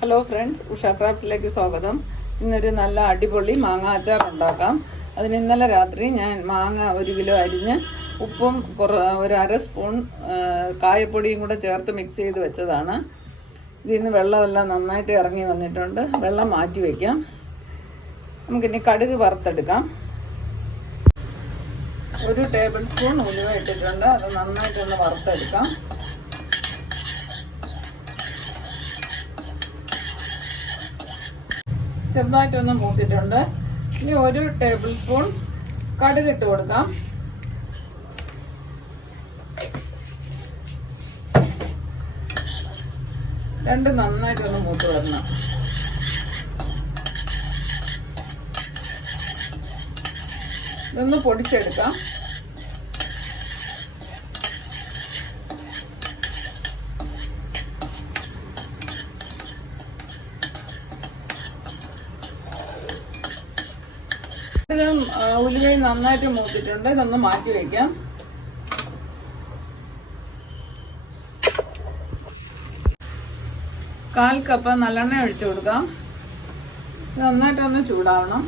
Hello friends, Usha ക്രാഫ്റ്റ്സിലേക്ക് സ്വാഗതം. ഇന്നൊരു നല്ല അടിപൊളി മാങ്ങ അച്ചാർ ഉണ്ടാക്കാം. അതിന് ഇന്നലെ രാത്രി ഞാൻ മാങ്ങ 1 കിലോ അരിഞ്ഞ് ഉപ്പും ഒരു 1/2 സ്പൂൺ കായപ്പൊടിയും കൂടെ ചേർത്ത് മിക്സ് ചെയ്ത് വെച്ചതാണ്. ഇതിന്ന് വെള്ളമെല്ലാം നന്നായിട്ട് ഇറങ്ങി വന്നിട്ടുണ്ട്. വെള്ളം മാറ്റി വയ്ക്കാം. നമുക്കിനി കടുക് വറുത്തെടുക്കാം. 1 ടേബിൾ സ്പൂൺ ഉലുവ ഇട്ടിട്ടുണ്ട്. അത് നന്നായിട്ടൊന്ന് വറുത്തെടുക്കാം. ചെറുതായിട്ടൊന്ന് മൂത്തിട്ടുണ്ട്. ഇനി 1 ടേബിൾ സ്പൂൺ കടുക് ഇട്ട് കൊടുക്കാം. രണ്ട് നന്നായിട്ടൊന്ന് മൂത്ത് വരണം. ഇതൊന്ന് പൊടിച്ചെടുക്കാം. ഉലുവയും നന്നായിട്ട് മൂത്തിട്ടുണ്ട്. ഇതൊന്ന് മാറ്റി വയ്ക്കാം. കാൽ കപ്പ് നല്ലെണ്ണ ഒഴിച്ചു കൊടുക്കാം. ഇത് നന്നായിട്ടൊന്ന് ചൂടാവണം.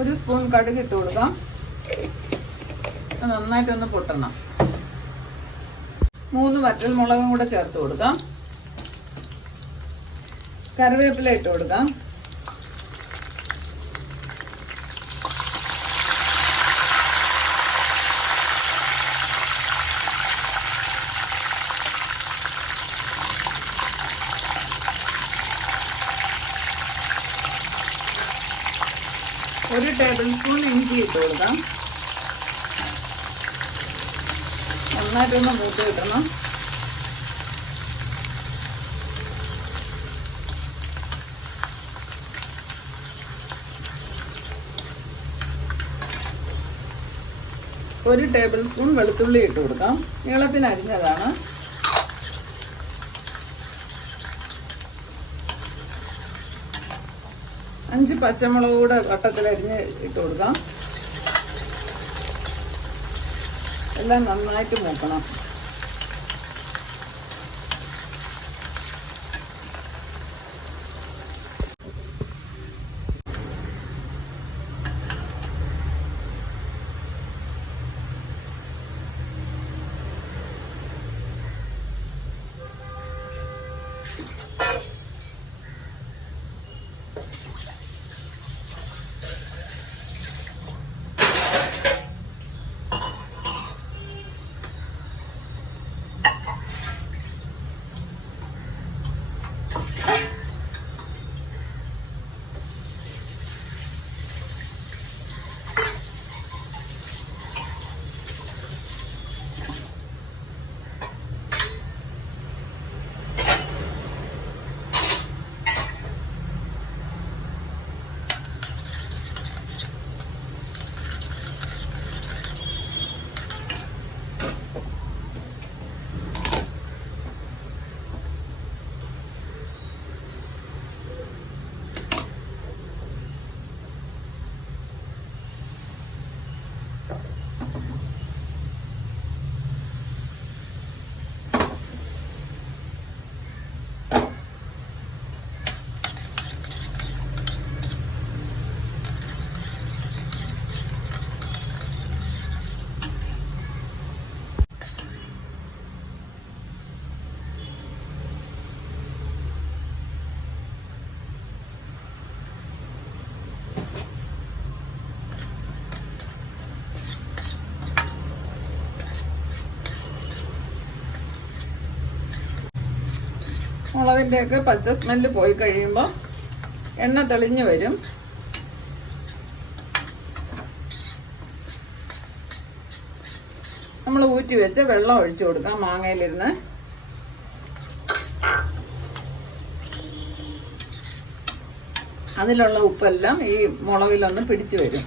ഒരു സ്പൂൺ കടുക് ഇട്ട് കൊടുക്കാം. നന്നായിട്ടൊന്ന് പൊട്ടണം. 3 വറ്റൽമുളകും കൂടെ ചേർത്ത് കൊടുക്കാം. കറിവേപ്പില ഇട്ട് കൊടുക്കാം. ഒരു ടേബിൾ സ്പൂൺ ഇഞ്ചി ഇട്ട് കൊടുക്കാം. നന്നായിട്ടൊന്ന് മൂത്ത് കിട്ടണം. ഒരു ടേബിൾ സ്പൂൺ വെളുത്തുള്ളി ഇട്ട് കൊടുക്കാം. നീളത്തിന് അരിഞ്ഞതാണ്. അഞ്ച് പച്ചമുളക് കൂടെ വട്ടത്തിൽ അരിഞ്ഞ് ഇട്ട് കൊടുക്കാം. എല്ലാം നന്നായിട്ട് മൂക്കണം. മുളകിൻ്റെയൊക്കെ പച്ച സ്മെല്ല് പോയി കഴിയുമ്പോൾ എണ്ണ തെളിഞ്ഞു വരും. നമ്മൾ ഊറ്റി വെച്ച് വെള്ളം ഒഴിച്ചു കൊടുക്കാം. മാങ്ങയിലിരുന്ന് അതിലുള്ള ഉപ്പെല്ലാം ഈ മുളകിലൊന്ന് പിടിച്ചു വരും.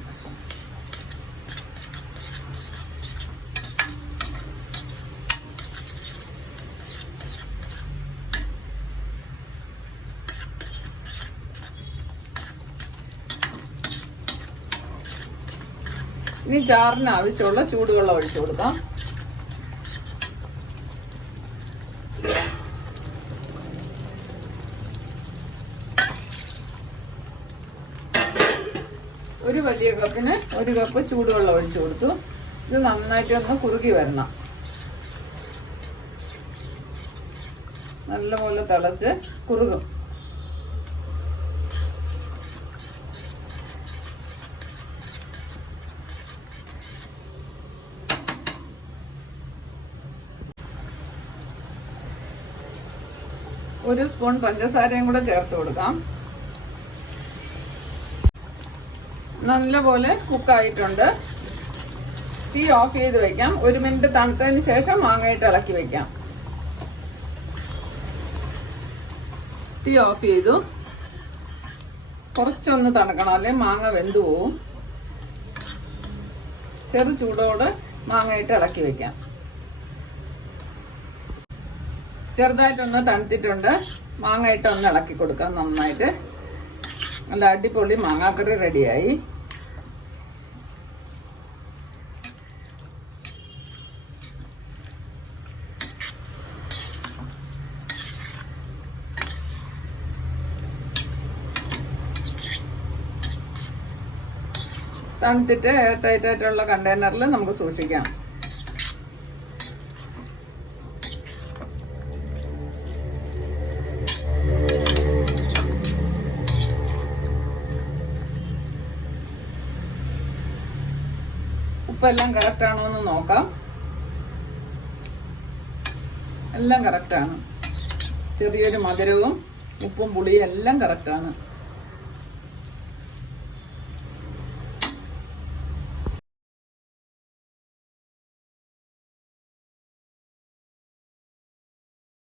ഇനി ചാറിന് ആവശ്യമുള്ള ചൂടുവെള്ളം ഒഴിച്ചു കൊടുക്കാം. വലിയ കപ്പിന് 1 കപ്പ് ചൂടുവെള്ളം ഒഴിച്ചു കൊടുത്തു. ഇത് നന്നായിട്ടൊന്ന് കുറുകി വരണം. നല്ലപോലെ തിളച്ച് കുറുകും. ഒരു സ്പൂൺ പഞ്ചസാരയും കൂടെ ചേർത്ത് കൊടുക്കാം. നല്ലപോലെ കുക്കായിട്ടുണ്ട്. തീ ഓഫ് ചെയ്ത് വെക്കാം. 1 മിനിറ്റ് തണുത്തതിന് ശേഷം മാങ്ങയിട്ട് ഇളക്കി വെക്കാം. തീ ഓഫ് ചെയ്തു. കുറച്ചൊന്ന് തണുക്കണം, അല്ലെ മാങ്ങ വെന്തു പോവും. ചെറു ചൂടോടെ മാങ്ങയിട്ട് ഇളക്കി വെക്കാം. ചെറുതായിട്ടൊന്ന് തണുത്തിട്ടുണ്ട്. മാങ്ങയിട്ടൊന്ന് ഇളക്കി കൊടുക്കാം നന്നായിട്ട്. നല്ല അടിപൊളി മാങ്ങാക്കറി റെഡിയായി. തണുത്തിട്ട് എയർ ടൈറ്റ് ആയിട്ടുള്ള കണ്ടെയ്നറിൽ നമുക്ക് സൂക്ഷിക്കാം. ഉപ്പെല്ലാം കറക്റ്റ് ആണോ എന്ന് നോക്കാം. എല്ലാം കറക്റ്റാണ്. ചെറിയൊരു മധുരവും ഉപ്പും പുളിയും എല്ലാം കറക്റ്റാണ്.